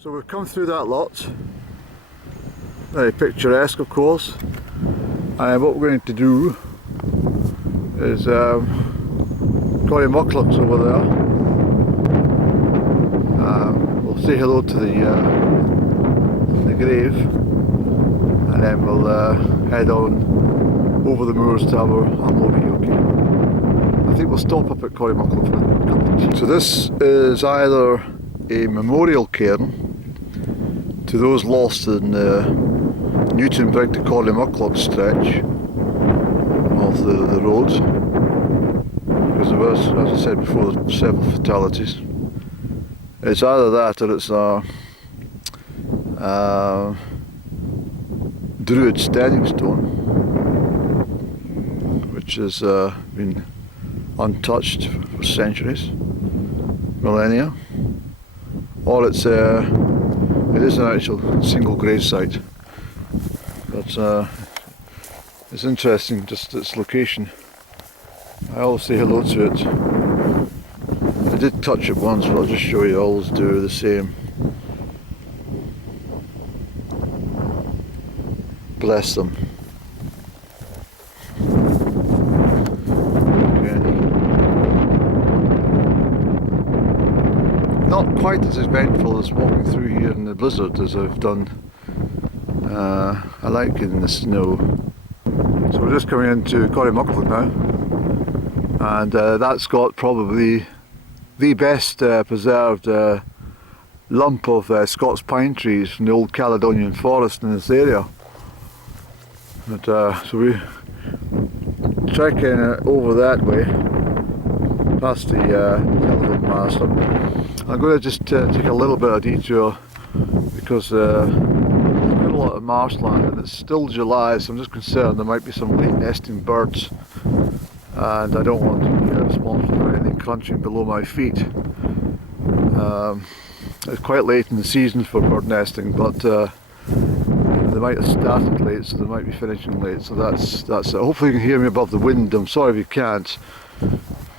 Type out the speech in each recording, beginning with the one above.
So we've come through that lot, very picturesque of course, and what we're going to do is Corrymuckloch's over there. We'll say hello to the grave, and then we'll head on over the moors to our Amulree, okay? I think we'll stop up at Corrymuckloch for a cup of tea. So this is either a memorial cairn to those lost in the Newton Brig to Corrymuckloch stretch of the road, because there was, as I said before, several fatalities. It's either that or it's a Druid standing stone, which has been untouched for centuries, millennia, or it is an actual single grave site, but it's interesting just its location. I always say hello to it. I did touch it once, but I'll just show you. I always do the same. Bless them. Not quite as eventful as walking through here in the blizzard as I've done. I like it in the snow. So we're just coming into Corrymuckloch now, and that's got probably the best preserved lump of Scots pine trees from the old Caledonian forest in this area. But, so we're trekking over that way, past the telephone mast. I'm going to just take a little bit of detour because there's quite a lot of marshland and it's still July, so I'm just concerned there might be some late nesting birds, and I don't want to be responsible for anything crunching below my feet. It's quite late in the season for bird nesting, but they might have started late, so they might be finishing late. So that's it. Hopefully you can hear me above the wind. I'm sorry if you can't.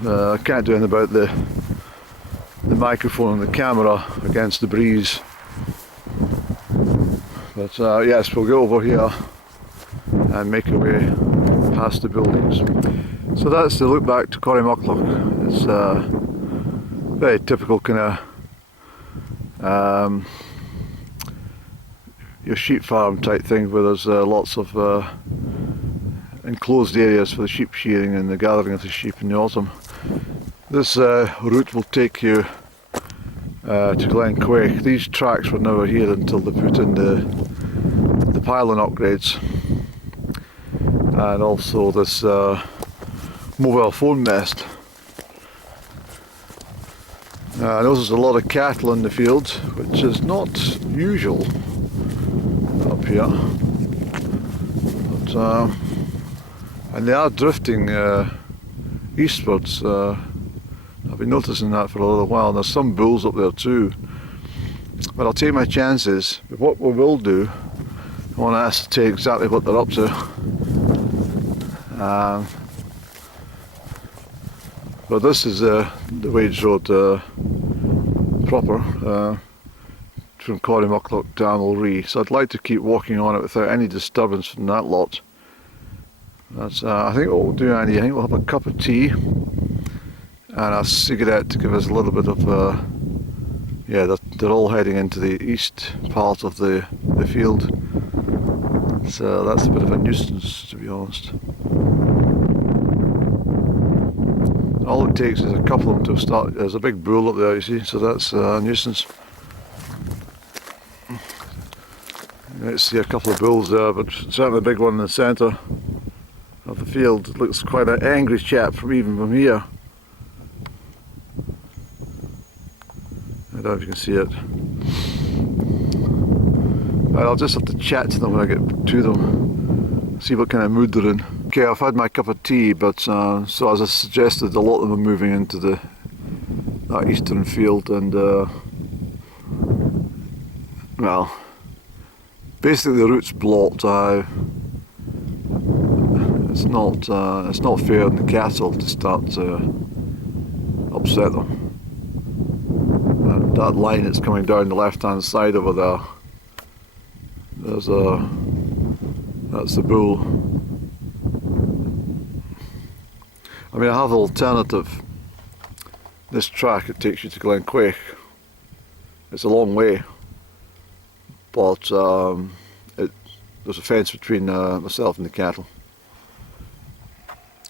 I can't do anything about the microphone and the camera against the breeze. But yes, we'll go over here and make our way past the buildings. So that's the look back to Corrymuckloch. It's very typical kind of your sheep farm type thing, where there's lots of enclosed areas for the sheep shearing and the gathering of the sheep in the autumn. This route will take you to Crieff. These tracks were never here until they put in the pylon upgrades, and also this mobile phone mast. I notice there's a lot of cattle in the field, which is not usual up here, but, and they are drifting eastwards. I've been noticing that for a little while, and there's some bulls up there too, but I'll take my chances. But what we will do, I want to ascertain exactly what they're up to. But this is the Wage Road proper, from Corrymuckloch to Amulree, so I'd like to keep walking on it without any disturbance from that lot. That's, I think what we'll do, Andy, I think we'll have a cup of tea and a cigarette to give us a little bit of, yeah, they're all heading into the east part of the field, so that's a bit of a nuisance, to be honest. All it takes is a couple of them to start. There's a big bull up there, you see, so that's a nuisance. Let's see a couple of bulls there, but certainly a big one in the centre of the field. It looks quite an angry chap even from here. I don't know if you can see it. But I'll just have to chat to them when I get to them, see what kind of mood they're in. Okay, I've had my cup of tea, but so as I suggested, a lot of them are moving into that eastern field, and well, basically the route's blocked. It's not fair on the cattle to start to upset them. And that line that's coming down the left hand side over there. That's the bull. I mean, I have an alternative. This track, it takes you to Crieff. It's a long way, but there's a fence between myself and the cattle,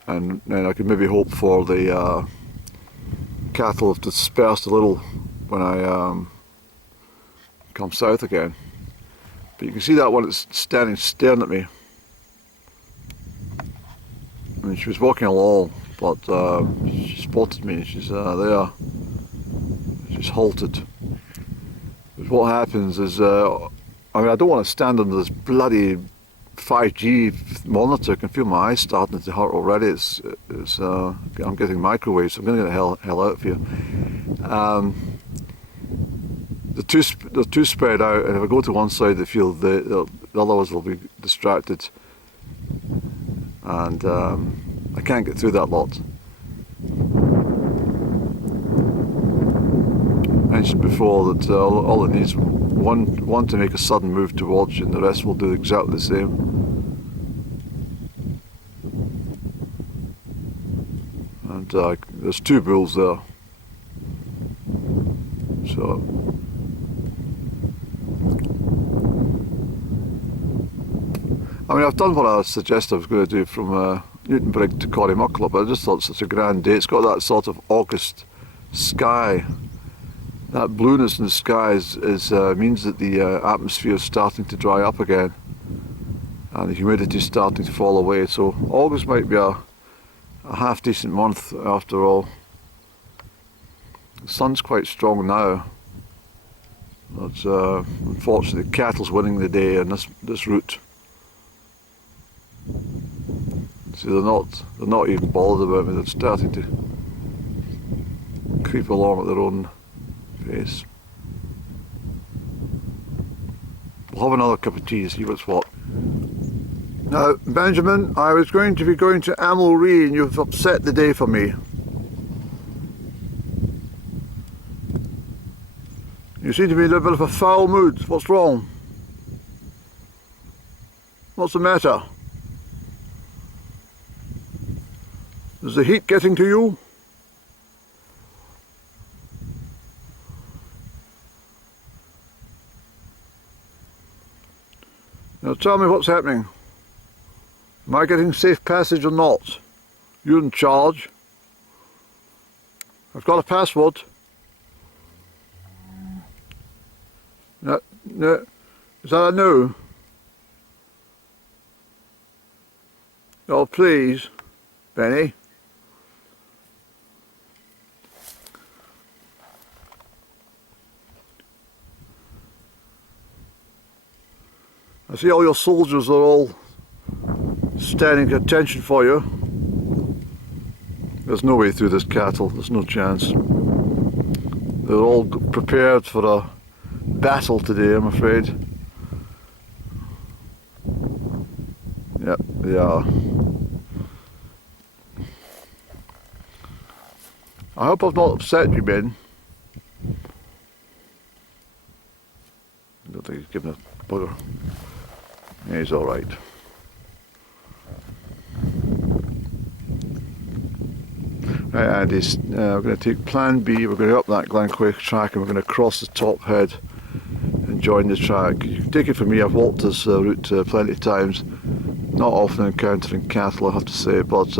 and then I could maybe hope for the cattle have dispersed a little when I come south again. But you can see that one that's standing staring at me. I mean, she was walking along, but she spotted me and she's there. She's halted. But what happens is, I mean, I don't want to stand under this bloody 5G monitor. I can feel my eyes starting to hurt already. I'm getting microwaves, so I'm going to get the hell out of here. They're too spread out, and if I go to one side of the field, the others will be distracted, and I can't get through that lot. I mentioned before that all it needs one to make a sudden move towards you, and the rest will do exactly the same. And there's two bulls there, so. I mean, I've done what I suggested I was going to do from Brig to Corrymuckloch, but I just thought it's such a grand day. It's got that sort of August sky. That blueness in the sky means that the atmosphere is starting to dry up again, and the humidity is starting to fall away. So August might be a half decent month after all. The sun's quite strong now. But unfortunately, the cattle's winning the day in this route. See, they're not even bothered about me. They're starting to creep along at their own pace. We'll have another cup of tea to see what's what. Now, Benjamin, I was going to be going to Amulree, and you've upset the day for me. You seem to be in a bit of a foul mood. What's wrong? What's the matter? Is the heat getting to you? Now tell me what's happening. Am I getting safe passage or not? You're in charge. I've got a password. No, is that a no? Oh please, Benny. I see all your soldiers are all standing at attention for you. There's no way through this cattle, there's no chance. They're all prepared for a battle today, I'm afraid. Yep, they are. I hope I've not upset you, Ben. I don't think he's given a bugger. Yeah, he's alright. Right, Andy, we're going to take plan B, we're going to up that Crieff track, and we're going to cross the top head and join the track. You can take it from me, I've walked this route plenty of times, not often encountering cattle, I have to say, but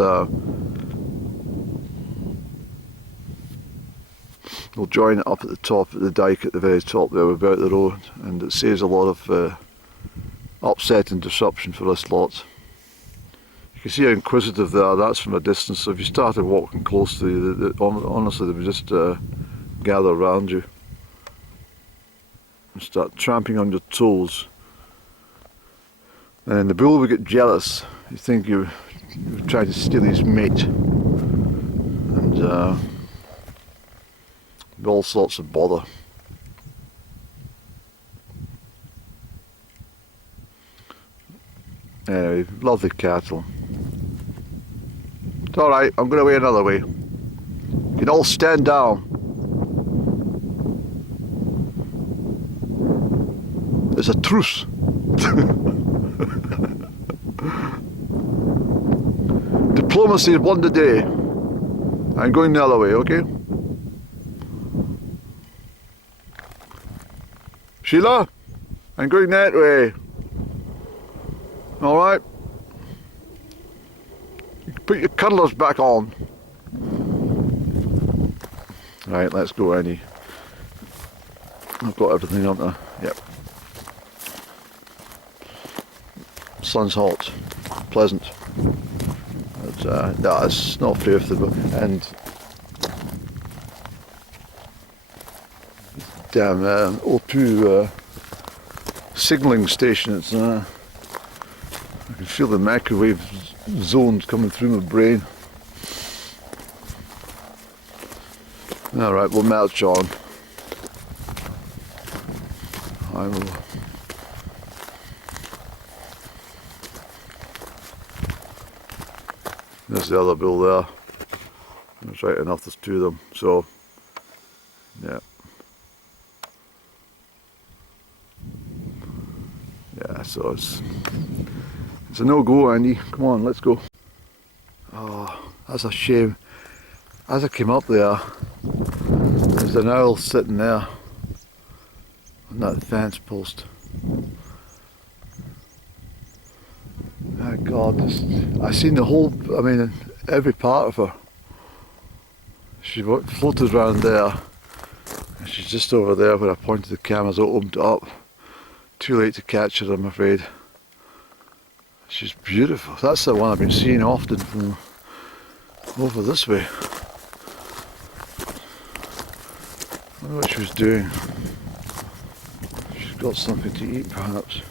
we'll join it up at the top, at the dyke at the very top there, about the road, and it saves a lot of upset and disruption for us lot. You can see how inquisitive they are, that's from a distance, so if you started walking closely, honestly they would just gather around you and start tramping on your toes. And then the bull will get jealous, you think you're trying to steal his mate, and all sorts of bother. Anyway, lovely cattle. It's alright, I'm going away another way. You can all stand down. It's a truce. Diplomacy won the day. I'm going the other way, okay? Sheila, I'm going that way. Alright? You can put your cuddlers back on. Right, let's go, Annie. I've got everything up there. Yep. Sun's hot, pleasant. But, no, it's not free of the book. And damn O2 signalling station. It's I can feel the microwave zones coming through my brain. All right, we'll march on. I will. There's the other bull there. There's right enough, there's two of them. So, yeah. Yeah, so it's a no-go, Andy. Come on, let's go. Oh, that's a shame. As I came up there, there's an owl sitting there on that fence post. Oh God, I seen the whole, I mean, every part of her. She floated around there, and she's just over there where I pointed the camera, so I opened it up. Too late to catch her, I'm afraid. She's beautiful. That's the one I've been seeing often from over this way. I wonder what she was doing. She's got something to eat, perhaps.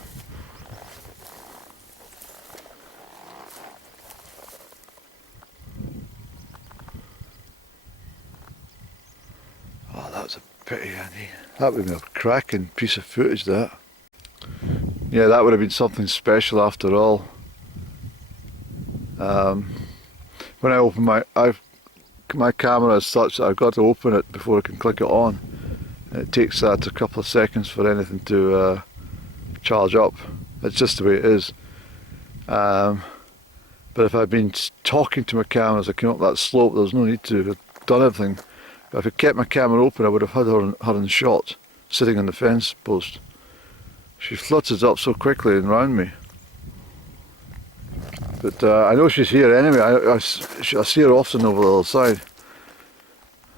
Oh, that's a pity, Andy. That would have been a cracking piece of footage, that. Yeah, that would have been something special after all. When I open my camera as such, I've got to open it before I can click it on. And it takes that a couple of seconds for anything to charge up. That's just the way it is. But if I'd been talking to my camera as I came up that slope, there was no need to have done everything. But if I kept my camera open, I would have had her in shot, sitting on the fence post. She flutters up so quickly and round me. But I know she's here anyway. I see her often over the other side.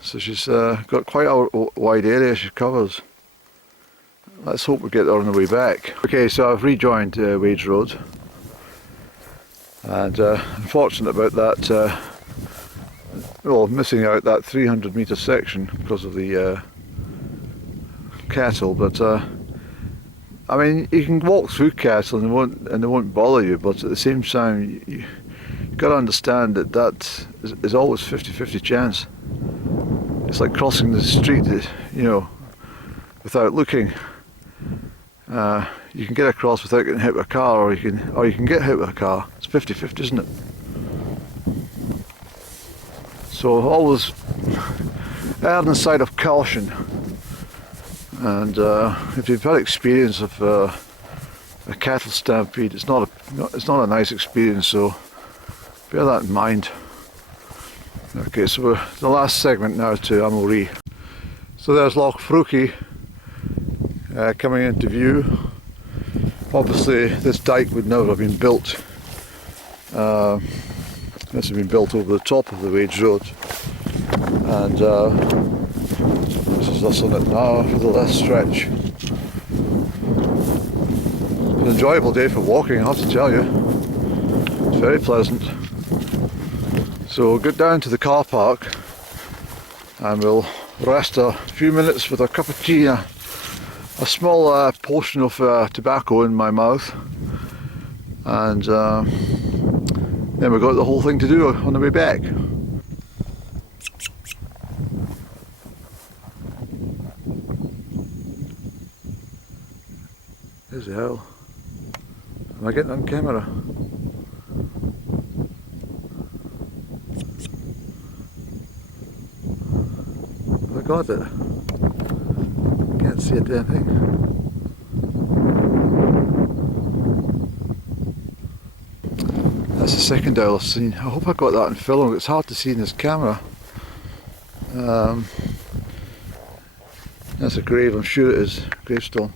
So she's got quite a wide area she covers. Let's hope we get her on the way back. Okay, so I've rejoined Wades Road. And unfortunate about that, well, missing out that 300 metre section because of the cattle, but I mean, you can walk through cattle and they won't bother you, but at the same time, you've got to understand that is always 50-50 chance. It's like crossing the street, you know, without looking. You can get across without getting hit with a car, or you can get hit with a car. It's 50-50, isn't it? So always err on the side of caution. And if you've had experience of a cattle stampede, it's not a nice experience. So bear that in mind. Okay, so we're the last segment now to Amulree. So there's Loch Fruki coming into view. Obviously, this dike would never have been built. This has been built over the top of the Wades Road, and this is us on it now for the last stretch. An enjoyable day for walking, I have to tell you. It's very pleasant. So we'll get down to the car park and we'll rest a few minutes with a cup of tea, a small portion of tobacco in my mouth, and then we've got the whole thing to do on the way back. There's the hell. Am I getting on camera? Have I got it? Can't see a damn thing. That's the second owl I've seen. I hope I got that in film. It's hard to see in this camera. That's a grave, I'm sure it is. Gravestone.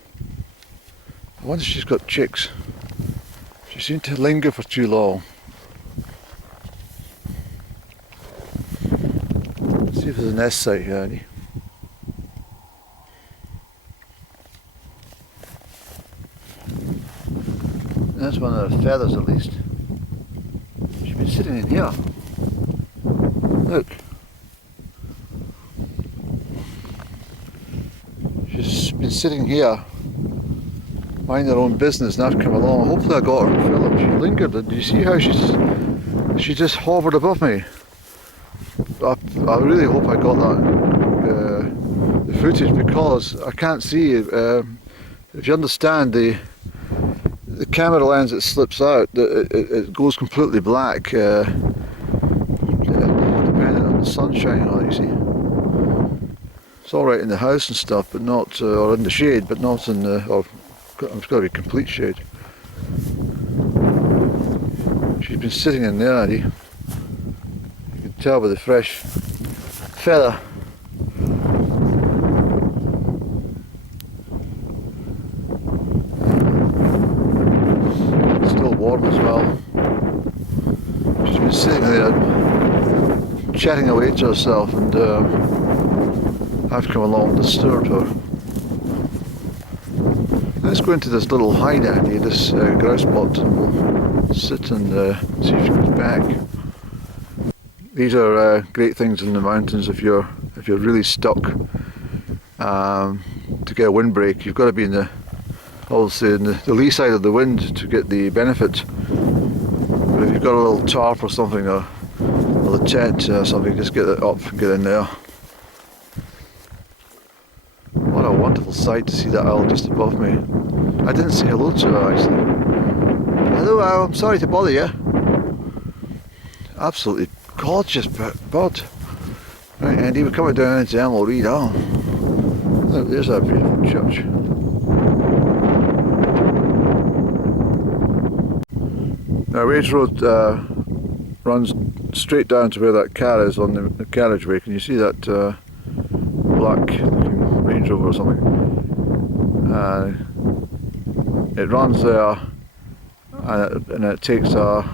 I wonder if she's got chicks. She seemed to linger for too long. Let's see if there's a nest site here, any. That's one of the feathers at least. She's been sitting in here. Look. She's been sitting here, minding her own business, and I've come along. Hopefully I got her in film. She lingered. Do you see how she just hovered above me? I really hope I got that the footage, because I can't see. If you understand, the camera lens, it slips out. It goes completely black, depending on the sun shining on it. You see. It's all right in the house and stuff, but not, or in the shade, but not in the, or it's got to be complete shade. She's been sitting in there, Andy. You can tell by the fresh feather. It's still warm as well. She's been sitting there, chatting away to herself, and I've come along and disturbed her. Let's go into this little hide, Andy, this grouse plot, and we'll sit and see if she comes back. These are great things in the mountains. If you're really stuck to get a windbreak, you've got to be in the, obviously, in the lee side of the wind to get the benefit. But if you've got a little tarp or something, or a tent or something, just get it up and get in there. What a wonderful sight to see that owl just above me. I didn't say hello to her actually. Hello owl, I'm sorry to bother you. Absolutely gorgeous bird. Right Andy, we're coming down into Amulree now. Look, there's that beautiful church. Now Wage Road runs straight down to where that car is on the carriageway. Can you see that black Range Rover or something? It runs there, and it takes a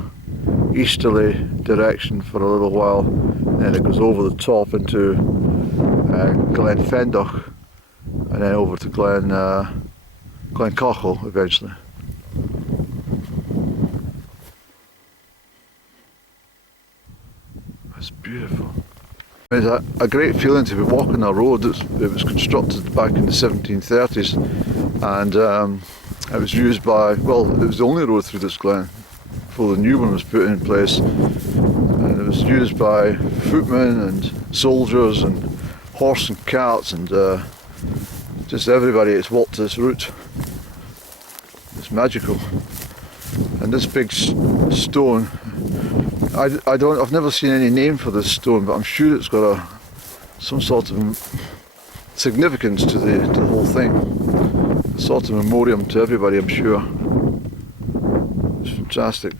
easterly direction for a little while, and then it goes over the top into Glen Fendoch, and then over to Corrymuckloch eventually. It's beautiful. It's a great feeling to be walking a road. It was constructed back in the 1730s, and it was used by, well, it was the only road through this glen before the new one was put in place, and it was used by footmen and soldiers and horse and carts and just everybody that's walked this route. It's magical. And this big stone, I've never seen any name for this stone, but I'm sure it's got some sort of significance to the whole thing. A sort of memoriam to everybody, I'm sure. It's fantastic.